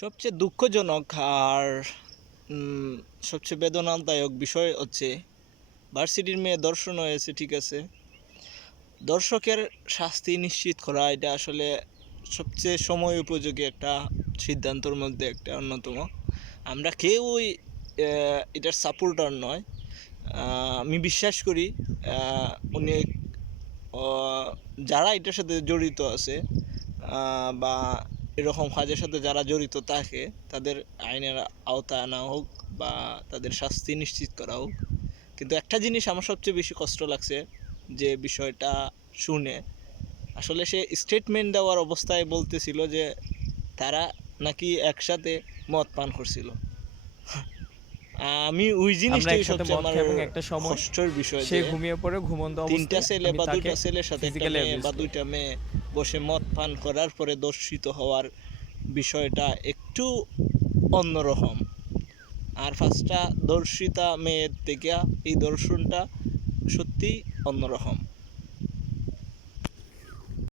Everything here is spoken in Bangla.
সবচেয়ে দুঃখজনক আর সবচেয়ে বেদনাদায়ক বিষয় হচ্ছে ভার্সিটির মেয়ে দর্শন হয়েছে, ঠিক আছে। দর্শকের শাস্তি নিশ্চিত করা, এটা আসলে সবচেয়ে সময় উপযোগী একটা সিদ্ধান্তর মধ্যে একটা অন্যতম। আমরা কেউই এটার সাপোর্টার নয়। আমি বিশ্বাস করি উনি যারা এটার সাথে জড়িত আছে বা এরকম কাজের সাথে যারা জড়িত থাকে তাদের আইনের আওতায় আনা হোক বা তাদের শাস্তি নিশ্চিত করা হোক। কিন্তু একটা জিনিস আমার সবচেয়ে বেশি কষ্ট লাগছে যে বিষয়টা শুনে আসলে সে স্টেটমেন্ট দেওয়ার অবস্থায় বলতেছিল যে তারা নাকি একসাথে মদ পান করছিল। আমি ওই জিনিসটাই সবচেয়ে আমার একটা কষ্টের বিষয় সে ঘুমিয়ে পড়ে ঘুমন্ত তিনটা ছেলে বা দুইটা ছেলের সাথে একটা মেয়ে বা দুইটা মেয়ে বসে মদ পান করার পরে দর্শিত হওয়ার বিষয়টা একটু অন্যরকম। আর ফার্স্টটা দর্শিতা মেয়ের থেকে এই দর্শনটা সত্যি অন্যরকম।